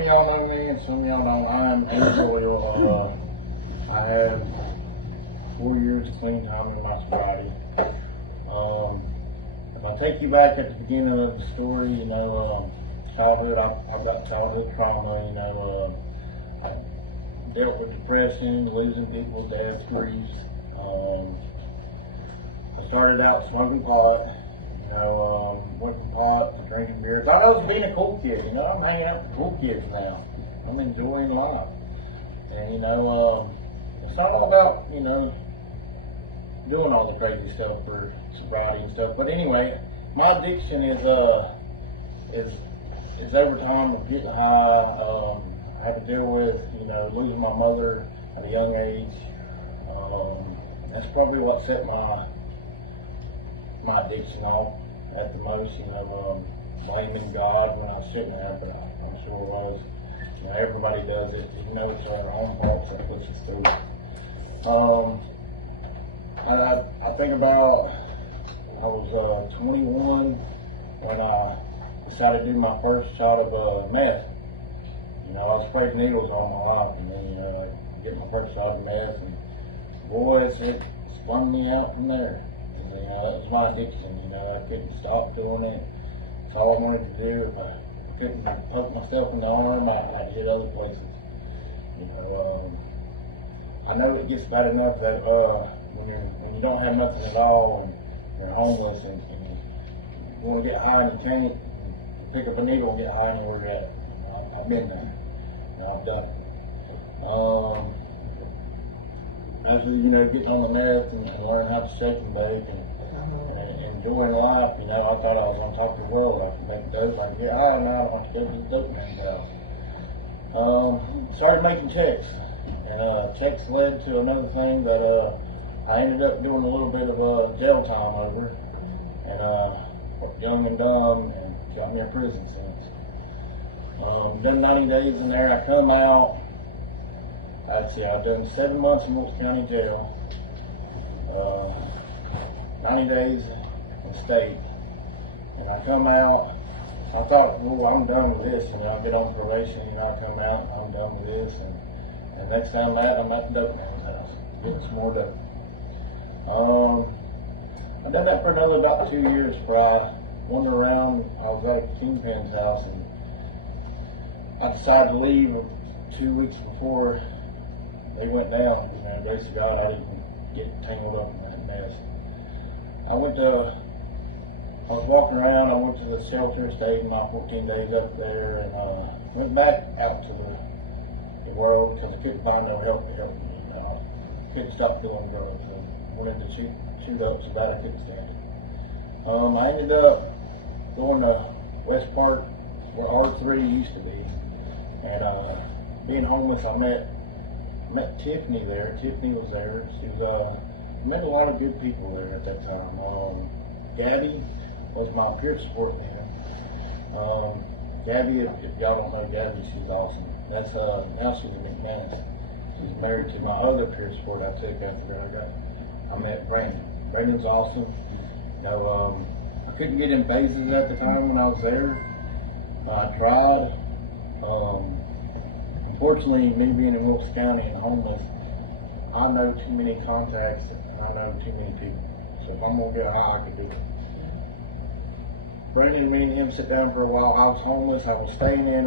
of y'all know me and some of y'all don't. I am Andy Doyle. I have 4 years clean time in my sobriety. If I take you back at the beginning of the story, childhood, I've got childhood trauma, I dealt with depression, losing people, dad's griefs. I started out smoking pot, went from pot to drinking beer. Thought I was being a cool kid, I'm hanging out with cool kids now. I'm enjoying life. And, it's not all about, doing all the crazy stuff for sobriety and stuff. But anyway, my addiction is over time of getting high. I had to deal with, losing my mother at a young age. That's probably what set my addiction off at the most, blaming God when I shouldn't have, but I'm sure it was. Everybody does it. It's our own faults that puts us through. I think about, I was 21 when I decided to do my first shot of meth. I sprayed needles all my life, and then, I get my first shot of meth, and boy, it spun me out from there. And, that was my addiction, I couldn't stop doing it. That's all I wanted to do. If I couldn't poke myself in the arm, I'd hit other places. I know it gets bad enough that when you don't have nothing at all and you're homeless and you want to get high and you can't, pick up a needle and get high anywhere you're at. I've been there. I've done it. After getting on the meth and learning how to shake and bake and enjoying life, I thought I was on top of the world. I could make dope, I could get high, now I don't have to go to the dope man's house. Started making checks, and checks led to another thing that I ended up doing a little bit of jail time over, and young and dumb, and got me a prison sentence. Done 90 days in there. I come out. I've done 7 months in Wilkes County Jail, 90 days in state, and I come out. I thought, well, I'm done with this, and I'll get on probation. I come out and I'm done with this, and next time I'm at the dope man's house getting some more dope. I done that for another about 2 years before I wandered around. I was at a kingpin's house, and I decided to leave 2 weeks before they went down. Grace of God, I didn't get tangled up in that mess. I was walking around. I went to the shelter, stayed my 14 days up there, and went back out to the world because I couldn't find no help to help me. I couldn't stop doing drugs. I wanted to shoot up so bad I couldn't stand it. I ended up going to West Park, where R3 used to be, and being homeless, I met Tiffany there. Tiffany was there. I met a lot of good people there at that time. Gabby was my peer support then. Gabby, if y'all don't know Gabby, she's awesome. That's now she's a McManus. She's married to my other peer support I took after I met Brandon. Brandon's awesome. I couldn't get in phases at the time when I was there. I tried. Unfortunately, me being in Wilkes County and homeless, I know too many contacts and I know too many people. So if I'm gonna get high, I could do it. Brandon, me and him sit down for a while. I was homeless. I was staying in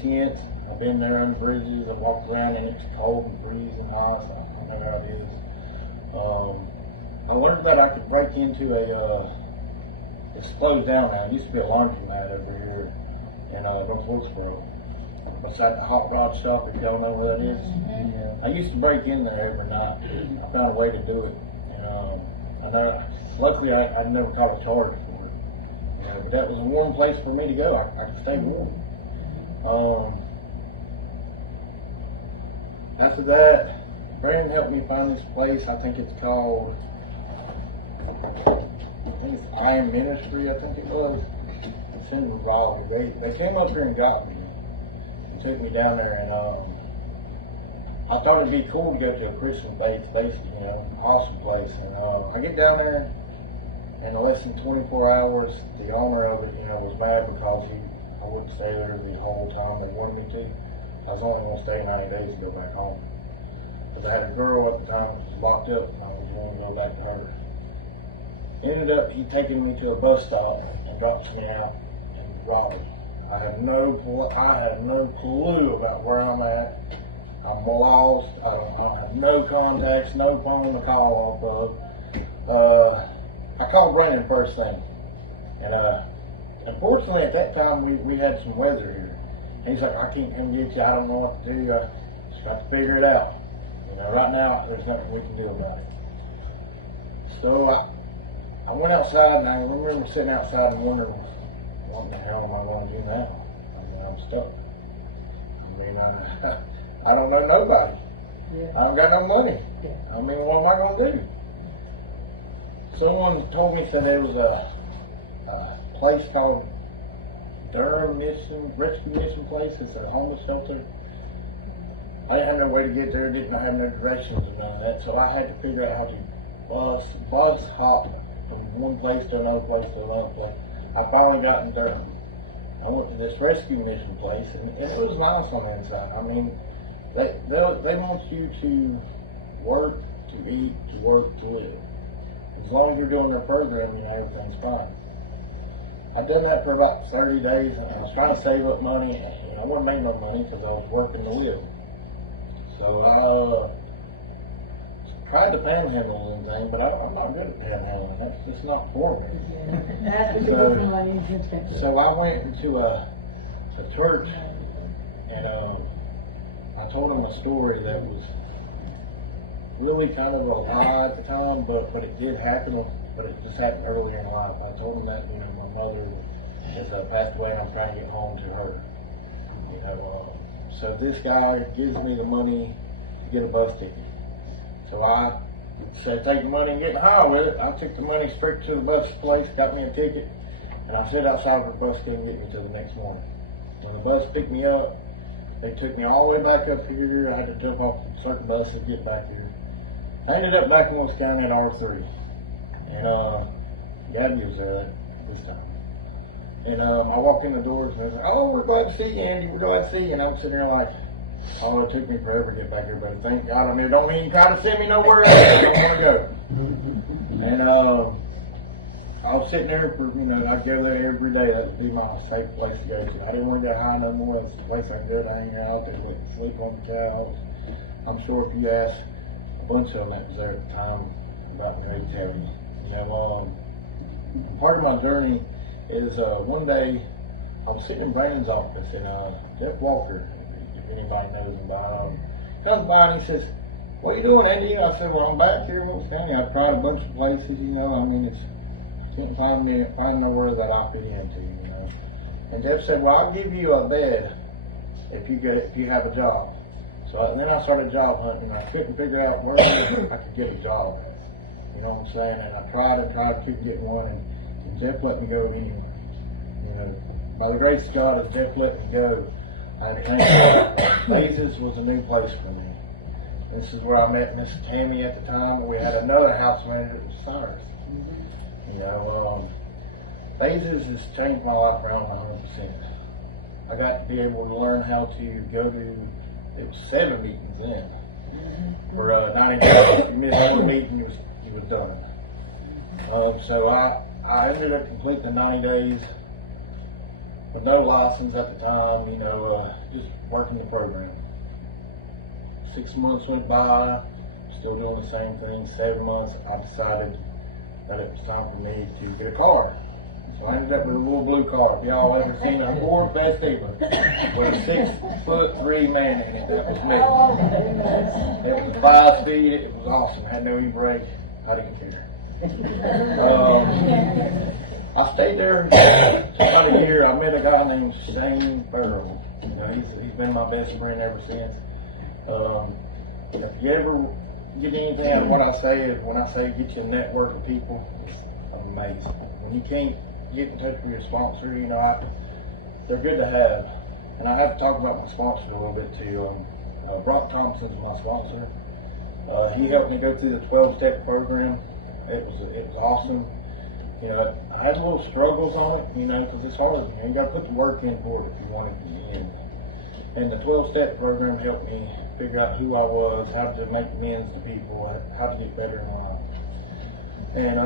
tents. I've been there on bridges. I walked around and it's cold and freezing hot. So I know how it is. I wondered that I could break into it's closed down now. It used to be a laundromat over here in North Wilkesboro, beside the Hot Rod Shop, if y'all know where that is. Yeah. I used to break in there every night. I found a way to do it. And luckily I never caught a charge for it. But that was a warm place for me to go. I could stay warm. After that, Brandon helped me find this place. I think it's called, I Am Ministry, I think it was. It's in Raleigh. They came up here and got me and took me down there, and I thought it'd be cool to go to a Christian-based, awesome place. And I get down there, and in less than 24 hours, the owner of it, was mad because I wouldn't stay there the whole time they wanted me to. I was only going to stay 90 days and go back home. Because I had a girl at the time that was locked up, and I was wanting to go back to her. Ended up he taking me to a bus stop and drops me out in Raleigh. I have no clue about where I'm at. I'm lost. I have no contacts, no phone to call off of. I called Brandon first thing, and unfortunately at that time we had some weather here. He's like, I can't come get you. I don't know what to do. I just got to figure it out. Right now there's nothing we can do about it. So I went outside, and I remember sitting outside and wondering, what the hell am I going to do now? I mean, I'm stuck. I mean, I don't know nobody. Yeah. I don't got no money. Yeah. I mean, what am I going to do? Someone told me that there was a place called Durham Rescue Mission Place. It's a homeless shelter. I didn't have no way to get there, didn't have no directions or none of that, so I had to figure out how to bus hop from one place to another place to another place. I finally got in Durham. I went to this rescue mission place, and it was nice on the inside. I mean, they want you to work, to eat, to work, to live. As long as you're doing their programming, everything's fine. I'd done that for about 30 days, and I was trying to save up money, and I wouldn't make no money because I was working the wheel. So I tried to panhandle and thing, but I'm not good at panhandling. That's just not for me. So I went into a church, and I told them a story that was really kind of a lie at the time, but it did happen, but it just happened earlier in life. I told them that, my mother has passed away, and I'm trying to get home to her. So this guy gives me the money to get a bus ticket. So I said, take the money and get in the highway with it. I took the money straight to the bus place, got me a ticket, and I sat outside for the bus couldn't get me till the next morning. When the bus picked me up, they took me all the way back up here. I had to jump off certain buses to get back here. I ended up back in Wilkes County at R3. And Gabby was there this time. And I walk in the doors and I was like, oh, we're glad to see you, Andy. We're glad to see you. And I'm sitting there like, oh, it took me forever to get back here, but thank God I'm here. Don't even try to send me nowhere else. I don't want to go. And I was sitting there for, I'd go there every day. That would be my safe place to go to. I didn't want to get high no more. That's the place I could go to hang out. They would sleep on the couch. I'm sure if you ask a bunch of them that was there at the time about me, they'd tell you. Part of my journey is one day I was sitting in Brandon's office, and Jeff Walker, if anybody knows him by, comes by and he says, what are you doing, Andy? I said, well, I'm back here in Wilkes County. I've tried a bunch of places, I can't find nowhere that I fit into, And Jeff said, well, I'll give you a bed if you have a job. So then I started job hunting, and I couldn't figure out where I could get a job. You know what I'm saying? And I tried, couldn't get one, and Jeff let me go anyway. By the grace of God, as Jeff let me go, I had planned Blazes was a new place for me. This is where I met Miss Tammy at the time, and we had another house manager, Cyrus. Blazes has changed my life around 100%. I got to be able to learn how to go to, it was 7 meetings then. For 90 days, if you missed one meeting, he was done. So I ended up completing the 90 days with no license at the time, just working the program. 6 months went by, still doing the same thing. 7 months, I decided that it was time for me to get a car. So I ended up with a little blue car. If y'all ever seen a Ford Festiva with a 6'3" man in it, that was me. It was 5 speed, it was awesome. I had no e-brake, I didn't care. I stayed there about a year. I met a guy named Shane Burrow. He's been my best friend ever since. If you ever get anything out of what I say, is when I say get you a network of people, it's amazing. When you can't get in touch with your sponsor, they're good to have. And I have to talk about my sponsor a little bit too. Brock Thompson's my sponsor. He helped me go through the 12-step program. It was awesome. you know, I had little struggles on it, you know, because it's hard. You know, you got to put the work in for it if you want it to be in. And the 12-step program helped me figure out who I was, how to make amends to people, how to get better in life. And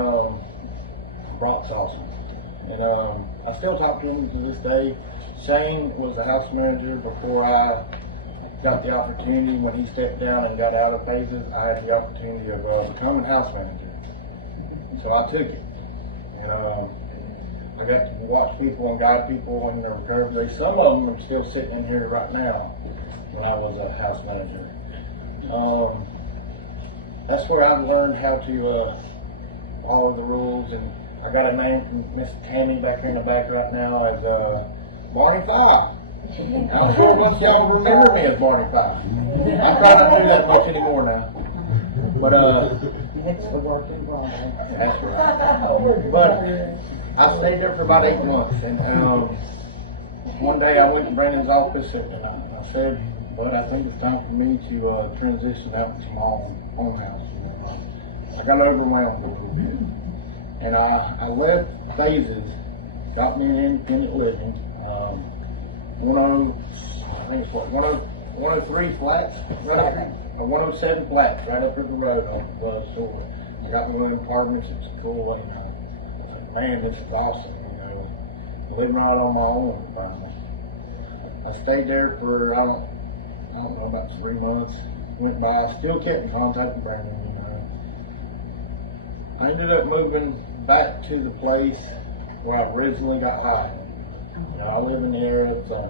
Brock's awesome. And I still talk to him to this day. Shane was the house manager before I got the opportunity. When he stepped down and got out of phases, I had the opportunity of becoming house manager. So I took it. And I got to watch people and guide people in their recovery. Some of them are still sitting in here right now when I was a house manager. That's where I've learned how to follow the rules. And I got a name from Miss Tammy back here in the back right now as Barney Five. I'm sure once y'all remember me as Barney Five. I try not to do that much anymore now. But It's the working woman. that's right. But I stayed there for about 8 months, and one day I went to Brandon's office and I said, "But I think it's time for me to transition out to my own house." You know, I got overwhelmed a little bit, and I left Phases, got me an independent living. 103 flats, right up, 107 flats, right up at the road on the shore. I got my own apartments. It's cool, and I was like, man, this is awesome. You know, living right on my own finally. I stayed there for I don't know, about 3 months. Went by, I still kept in contact with Brandon. You know, I ended up moving back to the place where I originally got hired. You know, I live in the area of I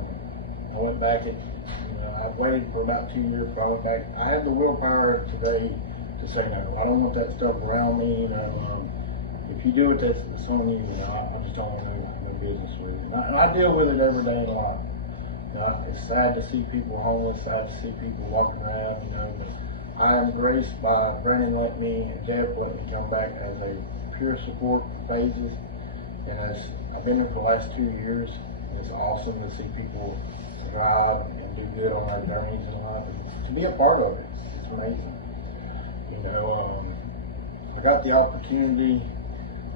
went back I waited for about 2 years before I went back. I had the willpower today to say no. I don't want that stuff around me. You know, if you do it, that's on you. You know, I just don't want no business with it. And I deal with it every day in life. You know, it's sad to see people homeless, sad to see people walking around. You know, but I am graced by Brandon let me and Jeff let me come back as a peer support for Phases. And as I've been there for the last 2 years, it's awesome to see people thrive and do good on their journeys in life. And to be a part of it, it's amazing. You know, I got the opportunity,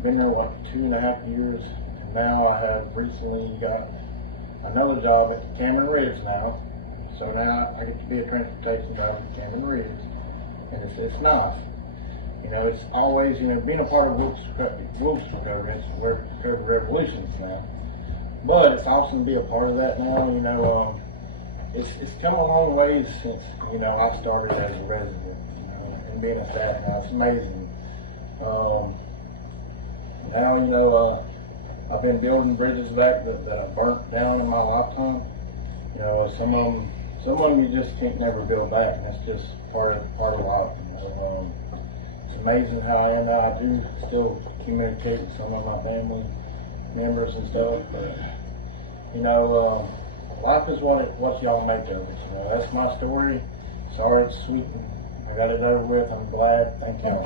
been there 2.5 years, and now I have recently got another job at Cameron Ridge now. So now I get to be a transportation driver at Cameron Ridge, and it's nice. You know, it's always, you know, being a part of Wolf's Recovery, it's Recovery Revolutions now. But it's awesome to be a part of that now. You know, it's come a long way since, you know, I started as a resident, you know, and being a staff now. It's amazing. Now, you know, I've been building bridges back that I burnt down in my lifetime. You know, some of them you just can't never build back, and that's just part of life. You know, it's amazing how I am now. I do still communicate with some of my family members and stuff, but you know, life is what y'all make of it. You know, that's my story. Sorry it's sweet. I got it over with. I'm glad. Thank y'all.